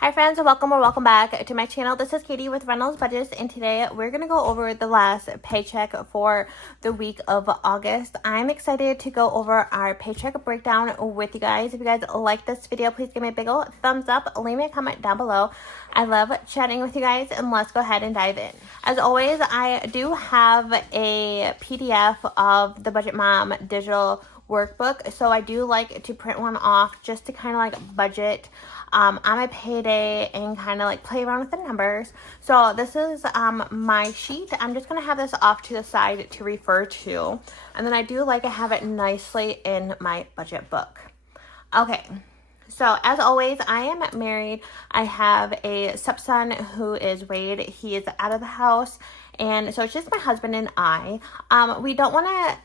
Hi friends, welcome or welcome back to my channel. This is Katie with Reynolds Budgets, and today we're going to go over the last paycheck for the week of August. I'm excited to go over our paycheck breakdown with you guys. If you guys like this video, please give me a big ol' thumbs up. Leave me a comment down below. I love chatting with you guys, and let's go ahead and dive in. As always, I do have a PDF of the Budget Mom digital workbook, so I do like to print one off just to kind of like budget on my payday and kind of like play around with the numbers. So this is my sheet. I'm just going to have this off to the side to refer to, and then I do like to have it nicely in my budget book. Okay, so as always, I am married. I have a stepson who is Wade. He is out of the house, and so it's just my husband and I. We don't want to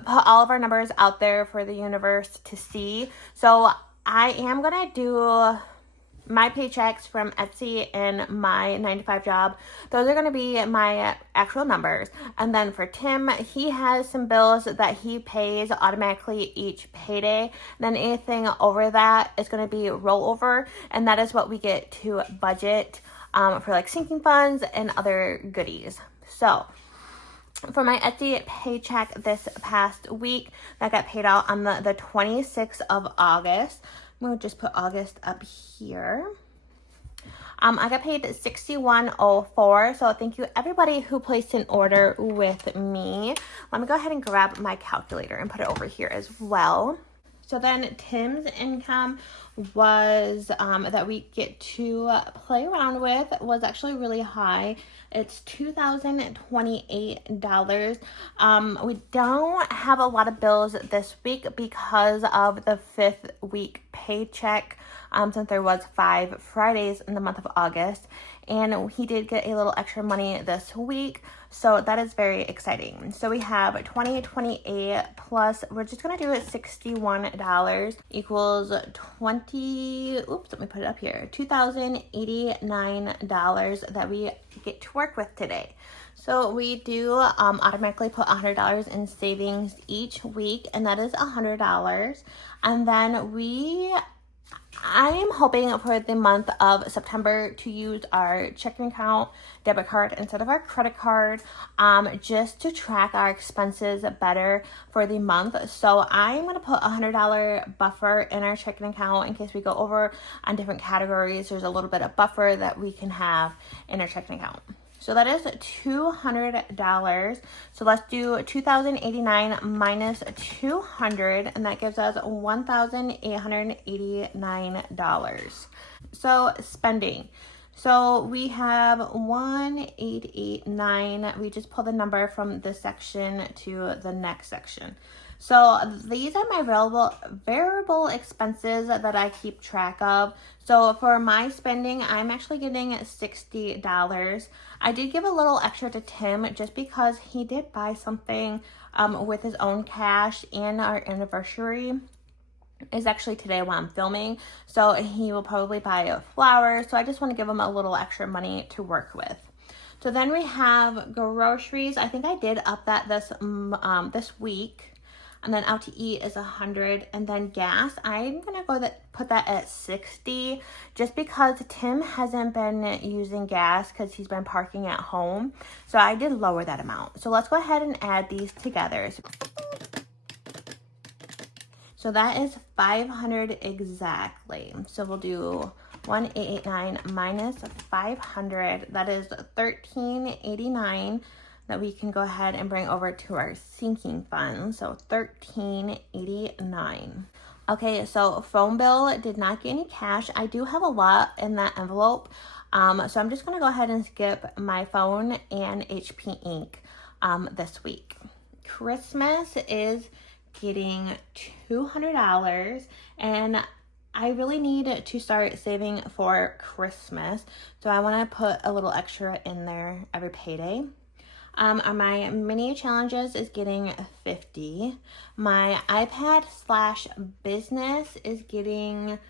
put all of our numbers out there for the universe to see. So I am going to do my paychecks from Etsy and my 9-to-5 job. Those are going to be my actual numbers. And then for Tim, he has some bills that he pays automatically each payday. Then anything over that is going to be rollover. And that is what we get to budget for like sinking funds and other goodies. So for my Etsy paycheck this past week, that got paid out on the 26th of August. I'm going to just put August up here. I got paid $61.04, so thank you everybody who placed an order with me. Let me go ahead and grab my calculator and put it over here as well. So then Tim's income was that we get to play around with was actually really high. It's $2,028. We don't have a lot of bills this week because of the 5th week paycheck, since there was 5 Fridays in the month of August, and he did get a little extra money this week, so that is very exciting. So we have 2028 plus, we're just gonna do it $61 equals $2,089 that we get to work with today. So we do automatically put $100 in savings each week, and that is $100. And then I am hoping for the month of September to use our checking account debit card instead of our credit card, just to track our expenses better for the month. So I'm going to put a $100 buffer in our checking account in case we go over on different categories. There's a little bit of buffer that we can have in our checking account. So that is $200. So let's do 2,089 minus 200, and that gives us $1,889. So spending. So we have 1,889. We just pull the number from this section to the next section. So these are my variable expenses that I keep track of. So for my spending, I'm actually getting $60. I did give a little extra to Tim just because he did buy something with his own cash, and our anniversary is actually today while I'm filming. So he will probably buy flowers. So I just want to give him a little extra money to work with. So then we have groceries. I think I did up that this week. And then out to eat is 100, and then gas, I'm gonna put that at 60, just because Tim hasn't been using gas because he's been parking at home. So I did lower that amount. So let's go ahead and add these together. So that is 500 exactly. So we'll do 1,889 minus 500. That is 1,389. That we can go ahead and bring over to our sinking fund. So 1,389. Okay, so phone bill did not get any cash. I do have a lot in that envelope. So I'm just gonna go ahead and skip my phone and HP ink this week. Christmas is getting $200, and I really need to start saving for Christmas. So I wanna put a little extra in there every payday. My mini challenges is getting 50. My iPad/business is getting,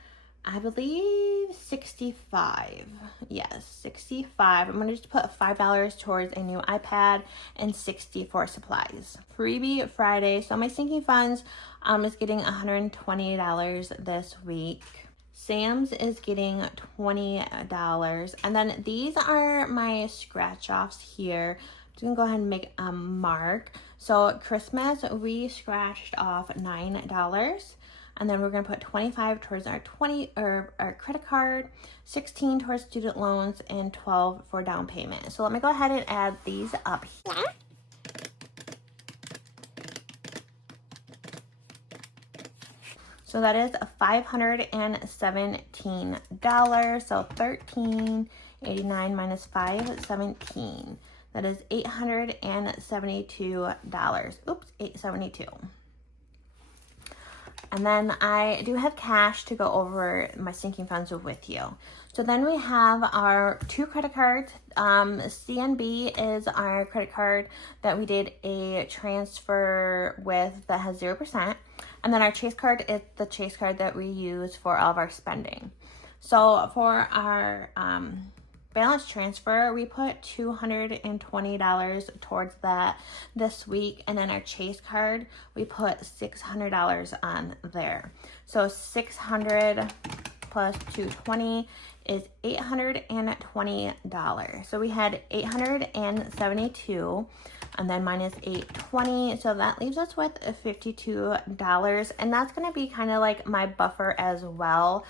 I believe, 65. Yes, 65. I'm going to just put $5 towards a new iPad and 60 for supplies. Freebie Friday. So my sinking funds is getting $120 this week. Sam's is getting $20. And then these are my scratch offs here. I'm just gonna go ahead and make a mark. So Christmas, we scratched off $9. And then we're gonna put 25 towards our our credit card, 16 towards student loans, and 12 for down payment. So let me go ahead and add these up here. So that is $517. So $13.89 minus $517. That is $872. Oops, $872. And then I do have cash to go over my sinking funds with you. So then we have our 2 credit cards. CNB is our credit card that we did a transfer with that has 0%. And then our Chase card is the Chase card that we use for all of our spending. So for our balance transfer, we put $220 towards that this week. And then our Chase card, we put $600 on there. So 600 plus 220 is $820. So we had 872 and then minus 820, so that leaves us with $52, and that's going to be kind of like my buffer as well.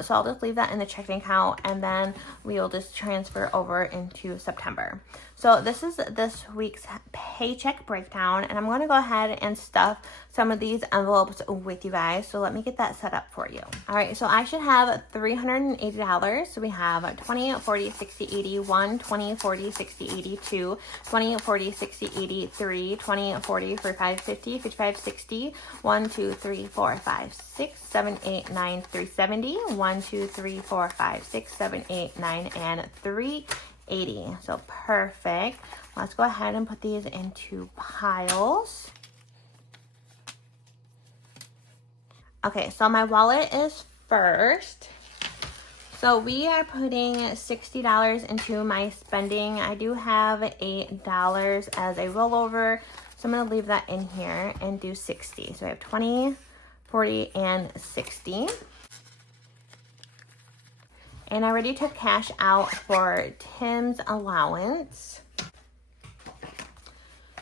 So I'll just leave that in the checking account, and then we will just transfer over into September. So this is this week's paycheck breakdown, and I'm going to go ahead and stuff some of these envelopes with you guys. So let me get that set up for you. All right, so I should have $380. So we have 20, 40, 60, 80, 1, 20, 40, 60, 82, 20, 40, 60, 83, 20, 40, 45, 50, 55, 60, 1, 2, 3, 4, 5, 6, 7, 8, 9, 370, 1, 2, 3, 4, 5, 6, 7, 8, 9, and 380. So perfect. Let's go ahead and put these into piles. Okay, so my wallet is first. So we are putting $60 into my spending. I do have $8 as a rollover, so I'm going to leave that in here and do 60. So I have 20, 40, and 60. And I already took cash out for Tim's allowance.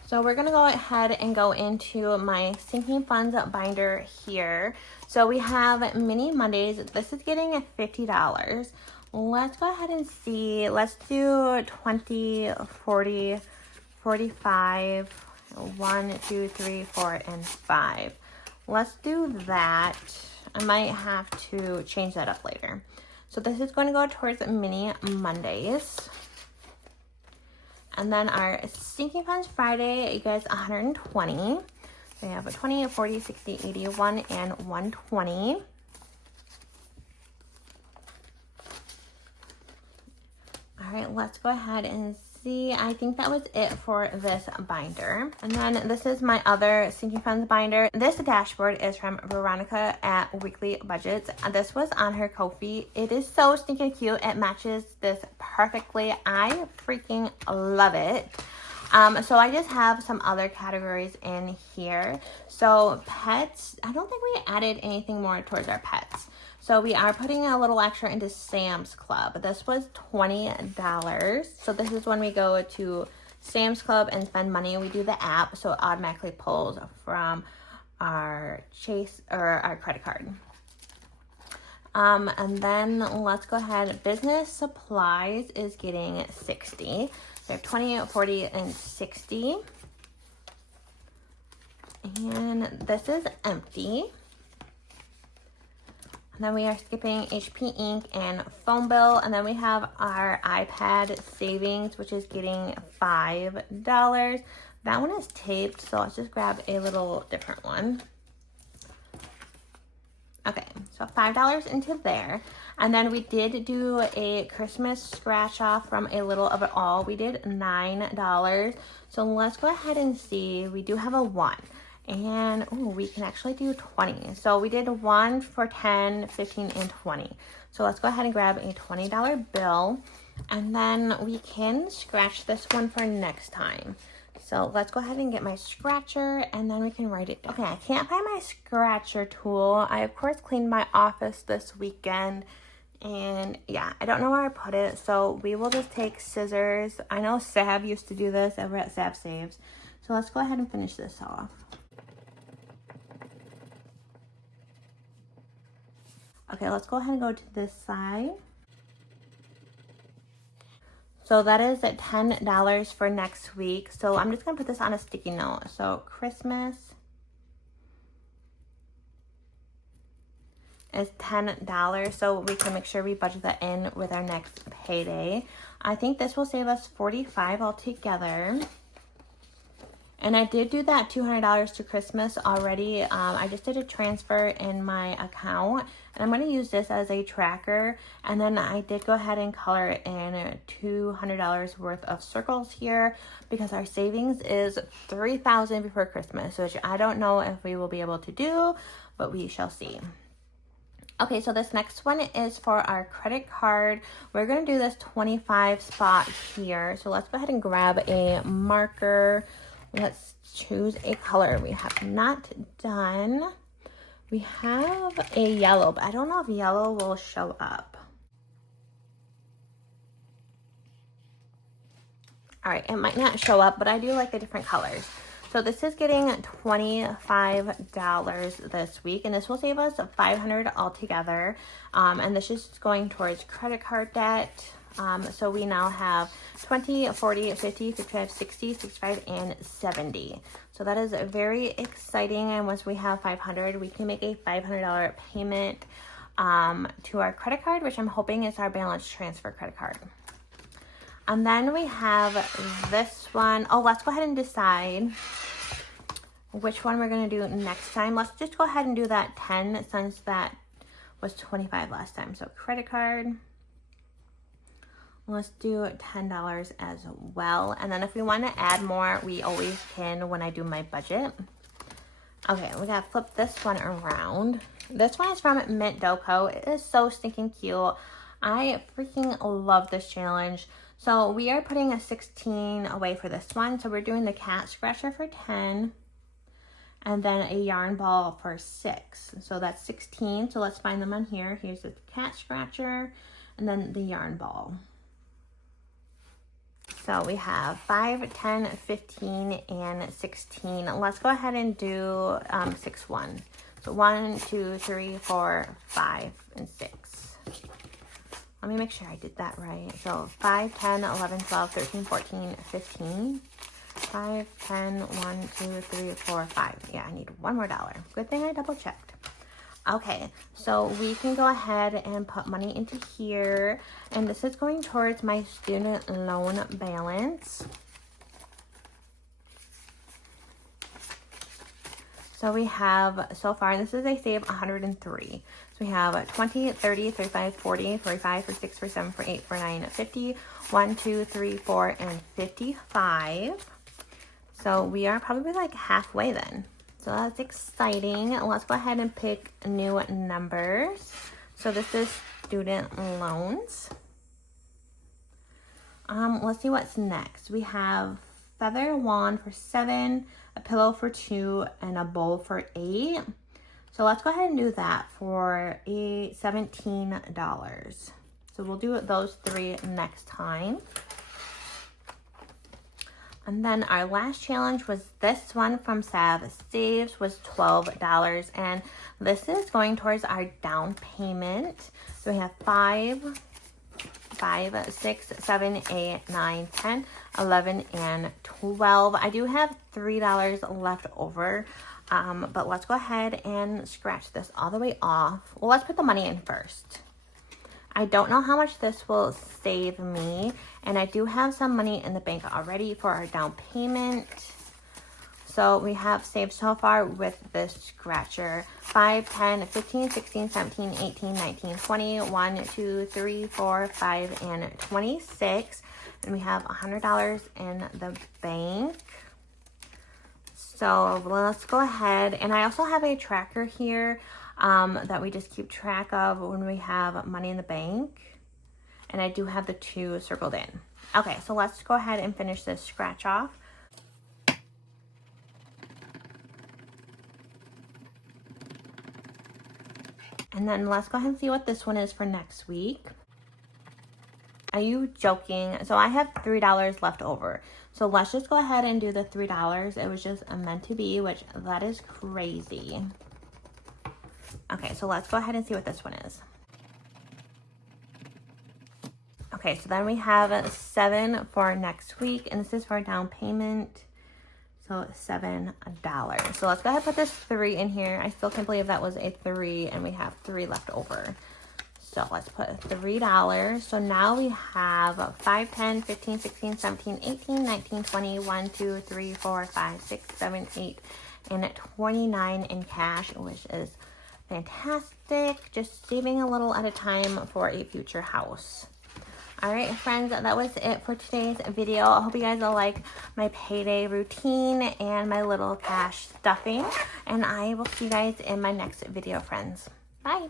So we're going to go ahead and go into my sinking funds binder here. So we have Mini Mondays. This is getting $50. Let's go ahead and see. Let's do 20, 40, 45, 1, 2, 3, 4, and 5. Let's do that. I might have to change that up later. So this is going to go towards Mini Mondays. And then our sinking funds Friday, you guys, 120. So we have a 20, 40, 60, 81, and 120. All right, let's go ahead and see. I think that was it for this binder. And then this is my other sinking funds binder. This dashboard is from Veronica at Weekly Budgets. This was on her Ko-fi. It is so stinking cute. It matches this perfectly. I freaking love it. So I just have some other categories in here. So pets, I don't think we added anything more towards our pets. So we are putting a little extra into Sam's Club. This was $20. So this is when we go to Sam's Club and spend money. We do the app, so it automatically pulls from our Chase or our credit card. And then let's go ahead. Business supplies is getting 60. So 20, 40, and 60. And this is empty. And then we are skipping HP ink and phone bill. And then we have our iPad savings, which is getting $5. That one is taped, so let's just grab a little different one. Okay, so $5 into there. And then we did do a Christmas scratch off from a little of it all. We did $9. So let's go ahead and see. We do have a 1. And we can actually do 20. So we did 1 for 10, 15, and 20. So let's go ahead and grab a $20 bill. And then we can scratch this one for next time. So let's go ahead and get my scratcher and then we can write it down. Okay, I can't find my scratcher tool. I, of course, cleaned my office this weekend. And yeah, I don't know where I put it. So we will just take scissors. I know Sab used to do this over at Sab Saves. So let's go ahead and finish this off. Okay, let's go ahead and go to this side. So that is at $10 for next week. So I'm just going to put this on a sticky note. So Christmas is $10. So we can make sure we budget that in with our next payday. I think this will save us $45 altogether. And I did do that $200 to Christmas already. I just did a transfer in my account. And I'm going to use this as a tracker. And then I did go ahead and color in $200 worth of circles here. Because our savings is $3,000 before Christmas. Which I don't know if we will be able to do. But we shall see. Okay, so this next one is for our credit card. We're going to do this 25 spot here. So let's go ahead and grab a marker. Let's choose a color we have not done. We have a yellow, but I don't know if yellow will show up. All right, it might not show up, but I do like the different colors. So this is getting $25 this week, and this will save us $500 altogether. And this is going towards credit card debt. So we now have 20, 40, 50, 55, 60, 65, and 70. So that is very exciting. And once we have 500, we can make a $500 payment to our credit card, which I'm hoping is our balance transfer credit card. And then we have this one. Oh, let's go ahead and decide which one we're going to do next time. Let's just go ahead and do that 10 since that was 25 last time. So credit card. Let's do $10 as well. And then if we want to add more, we always can when I do my budget. Okay, we got to flip this one around. This one is from Mint Doco. It is so stinking cute. I freaking love this challenge. So we are putting a 16 away for this one. So we're doing the cat scratcher for 10. And then a yarn ball for 6. So that's 16. So let's find them on here. Here's the cat scratcher and then the yarn ball. So we have 5, 10, 15, and 16. Let's go ahead and do 6, 1. So 1, 2, 3, 4, 5, and 6. Let me make sure I did that right. So 5, 10, 11, 12, 13, 14, 15. 5, 10, 1, 2, 3, 4, 5. Yeah, I need one more dollar. Good thing I double checked. Okay, so we can go ahead and put money into here. And this is going towards my student loan balance. So we have, so far, this is a save 103. So we have 20, 30, 35, 40, 45, 46, 47, 48, 49, 50, 1, 2, 3, 4, and 55. So we are probably like halfway then. So that's exciting. Let's go ahead and pick new numbers. So this is student loans. Let's see what's next. We have feather wand for 7, a pillow for 2, and a bowl for 8. So let's go ahead and do that for $17. So we'll do those 3 next time. And then our last challenge was this one from Sab Saves was $12. And this is going towards our down payment. So we have 5, 6, 7, 8, 9, 10, 11, and 12. I do have $3 left over. But let's go ahead and scratch this all the way off. Well, let's put the money in first. I don't know how much this will save me, and I do have some money in the bank already for our down payment. So we have saved so far with this scratcher 5, 10, 15, 16, 17, 18, 19, 20, 1, 2, 3, 4, 5, and 26. And we have $100 in the bank. So let's go ahead. And I also have a tracker here that we just keep track of when we have money in the bank. And I do have the 2 circled in. Okay, so let's go ahead and finish this scratch off. And then let's go ahead and see what this one is for next week. Are you joking? So I have $3 left over. So let's just go ahead and do the $3. It was just meant to be, which that is crazy. Okay, so let's go ahead and see what this one is. Okay, so then we have $7 for next week, and this is for down payment. So $7. So let's go ahead and put this 3 in here. I still can't believe that was a 3 and we have 3 left over. So let's put $3. So now we have 5, 10, 15, 16, 17, 18, 19, 20, 1, 2, 3, 4, 5, 6, 7, 8, and 29 in cash, which is fantastic. Just saving a little at a time for a future house. All right, friends, that was it for today's video. I hope you guys will like my payday routine and my little cash stuffing. And I will see you guys in my next video, friends. Bye.